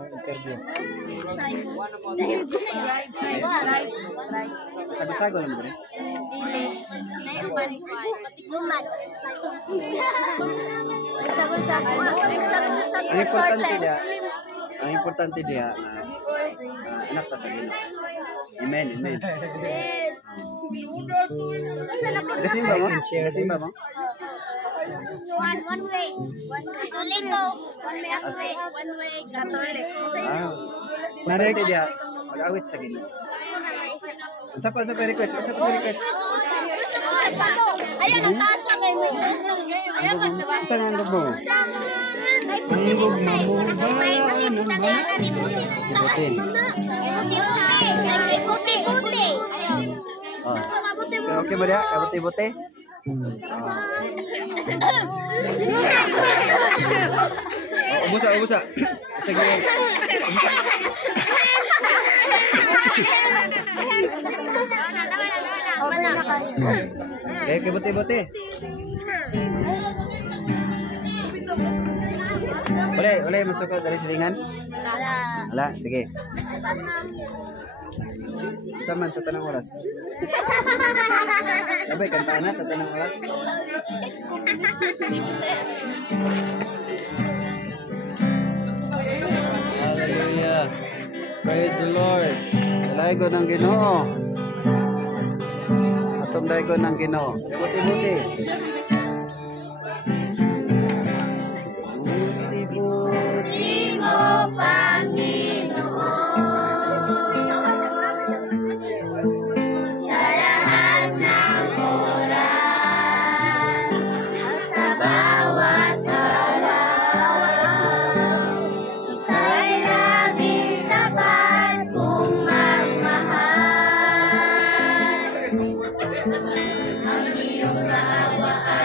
Interview. Sago-sago lang ba? Dili. Naiuban luman. Nagsago-sago. Ang importante dia, ang importante dia na anak ta sa Ginoo. Amen, amen. Kasimba mo? Kasimba mo? One way. Katoliko. One way ako way. One way Katoliko. Narek dia mag-awit sa Ginoo. Unsa pa sa request? Unsa pa request? Ayan ang taas na kay mo. Unsa nga ang mo? Ang gugma mo ba? Puti-puti. Okay ba dia? Kabuti-buti? Ubusa. Sige. Okay, kabuti-buti. Boleh masuk ke dari silingan? Wala, sige. Saman sa tanang oras. Sabay, kantaan na sa tanang oras. Hallelujah. Praise the Lord. Daigo ng Ginoo. Atong daigo ng Ginoo. Buti-buti. Buti mo, Panginoon, sa lahat ng oras, sa bawat araw, ika'y laging tapat kong magmahal. Ang iyong kaawaan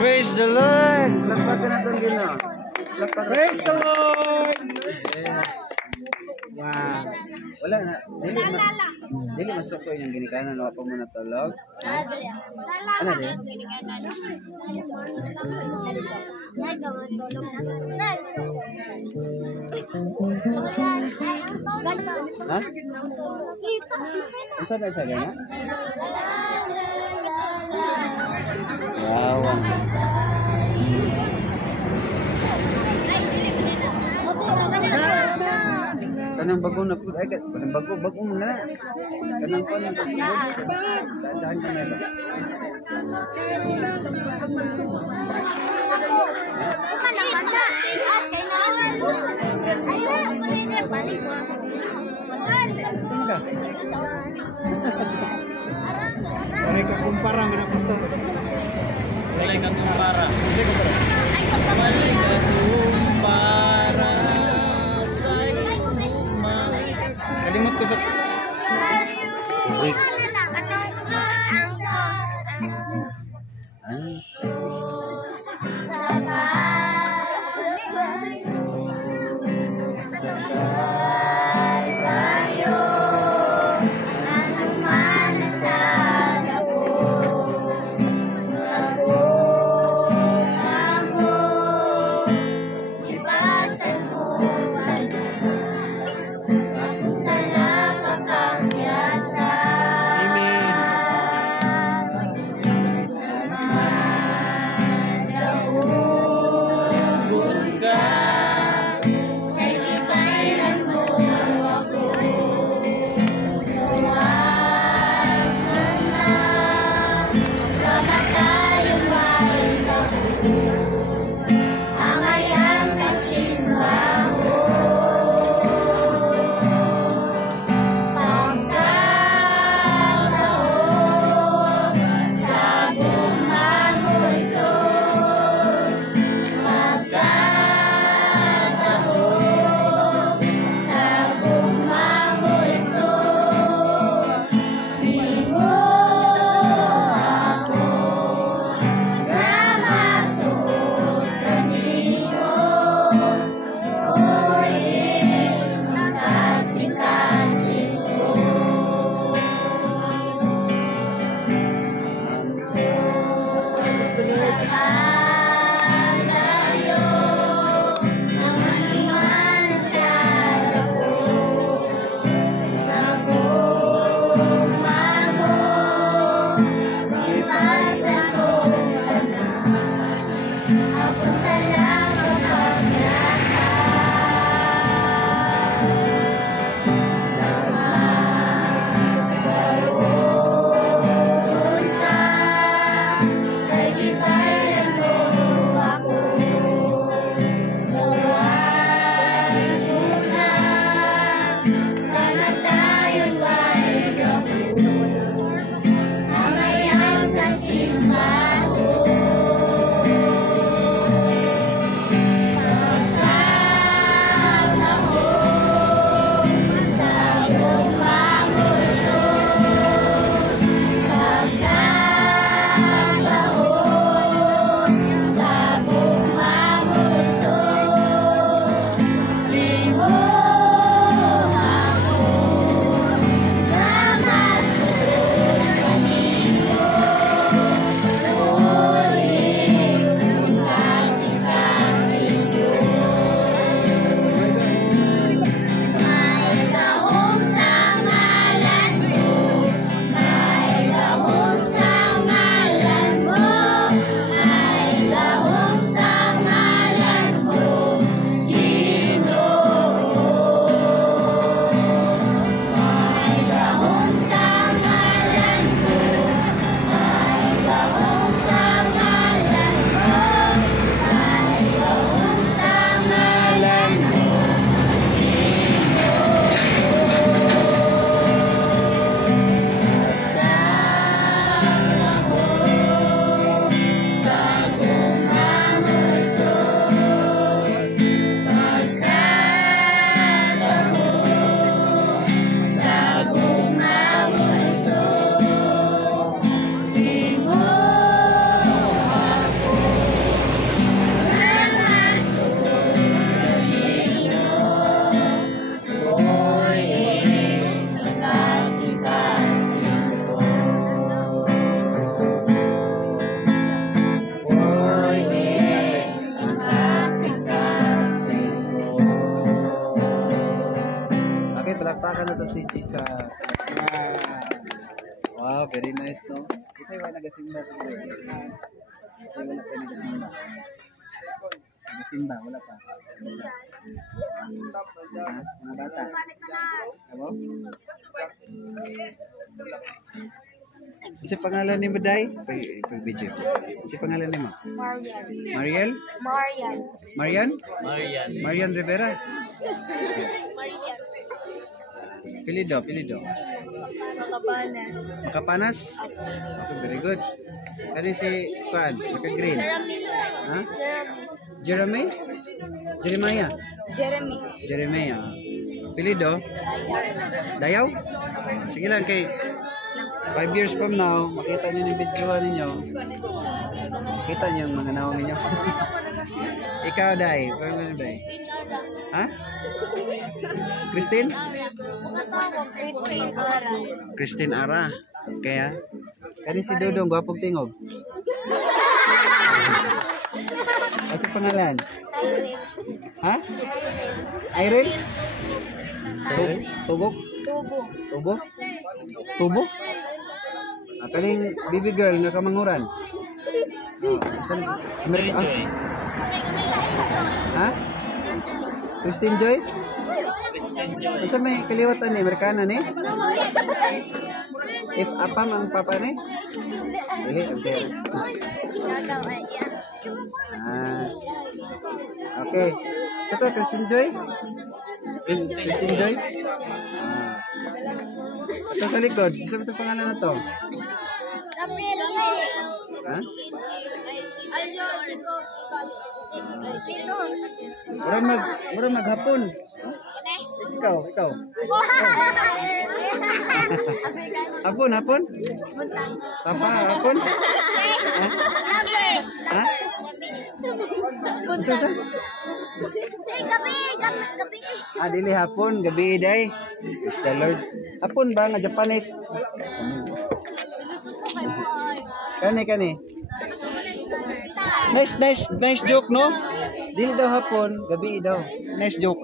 Praise the Lord! Lakpakan natin Ginoo. Praise the Lord! Yes. Wow. Wala na. Dili masuko yung ginikanan. Wala pa muna tulog. Ano din? Ha? Ang sada sa gana? Wow. Kanang bagong na ay kanang bago mo na. Kanang pa nang dahan ka na ba? Sino ka? May kakumpara man ang pastor. Walay kang kumpara. Walay kakumpara. Kalimot ko sa si Jesus. Wow, very nice, no? Kasi wala nagasimba. Kasi wala pa nagasimba. Nagasimba, wala pa. Mga bata. Ano? Ano pangalan ni mo, Day? Pag-video. Ano pangalan ni mo? Marian. Mariel? Marian. Marian? Marian. Marian Rivera? Marian. Pilido. Makapanas. Makapanas? Okay, very good. Ano si Juan? Maka-green? Ha? Jeremy? Jeremiah? Jeremiah. Pilido? Dayaw? Sige lang kay 5 years from now, makita nyo yung video ninyo. Makita nyo yung mga naon ninyo. Ikaw, Day. Paano, Day? Ha? Christine? Christine Ara. Kaya? Kani si Dodong, gwapong tingog. Ano sa pangalan? Ha? Irene? Tubok? Tubo? Tubo? Kaning baby girl na kamanguran. Joy. Ha? Christine Joy? Isa may kaliwatan ni Amerikana ni? If apam ang papa ni? Dili, okay. Okay. Sa to, Christine Joy? Christine Joy? Ito sa likod. Isa ba itong pangalan na to? Ha? Murang maghapon. Ikaw. Hapon? Papa, hapon? Ha? Sa? Gabi. Dili hapon, gabi day. Is the Lord. Hapon ba nga Japanese? Kani. Nice joke, no? Dili daw hapon, gabi daw. Nice joke.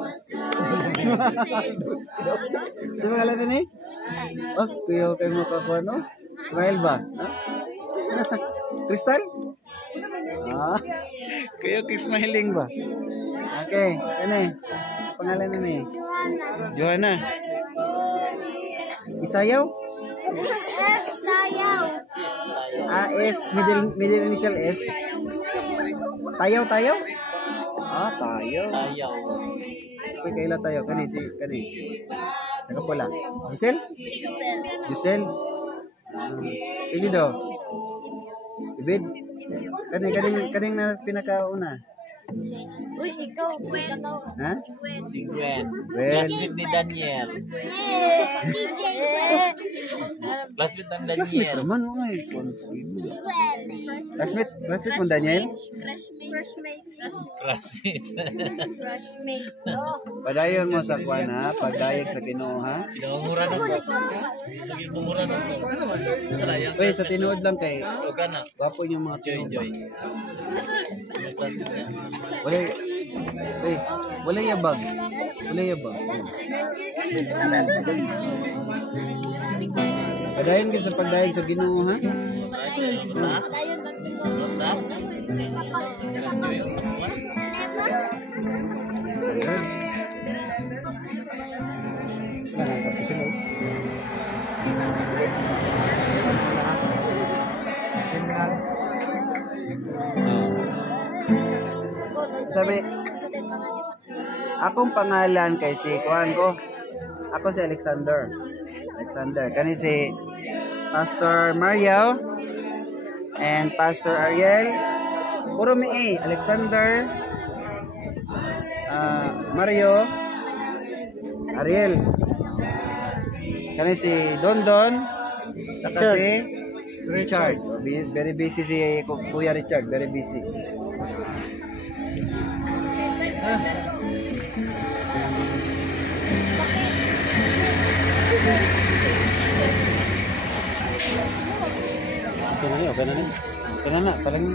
Di ba alam ni? Oh, kuya kayo mo ka no? Smile ba? Crystal? Kuya kay smiling ba? Okay, kani. Pangalan ni? Joanna. Isayaw? S, middle initial S. Tayaw? Tayaw. Okay, kaila tayo. Kani. Saka pula. Giselle? Ili daw. Ibid? Kaning na pinakauna. Uy, ikaw, Gwen. Ha? Si Gwen. Gwen. Classmate ni Daniel. DJ Classmate ng Classmate Daniel. naman mo nga eh. Classmate mo Daniel? Classmate. Padayon mo sa kuwan ha. Pagdayag sa Ginoo ha. Pinamumura na ko. Pinamumura na ko. Uy, sa tinuod lang kay Oga na. gwapo yung mga Joy. Wala yabag. Padayon gid sa pagdayag sa Ginoo ha. Sabi, akong pangalan kay si Kuan ko. Ako si Alexander. Kani si Pastor Mario and Pastor Ariel. Puro mi Alexander, Mario, Ariel. Kani si Don, saka si Richard. Very busy si Kuya Richard, very busy. Ito na, okay na. Parang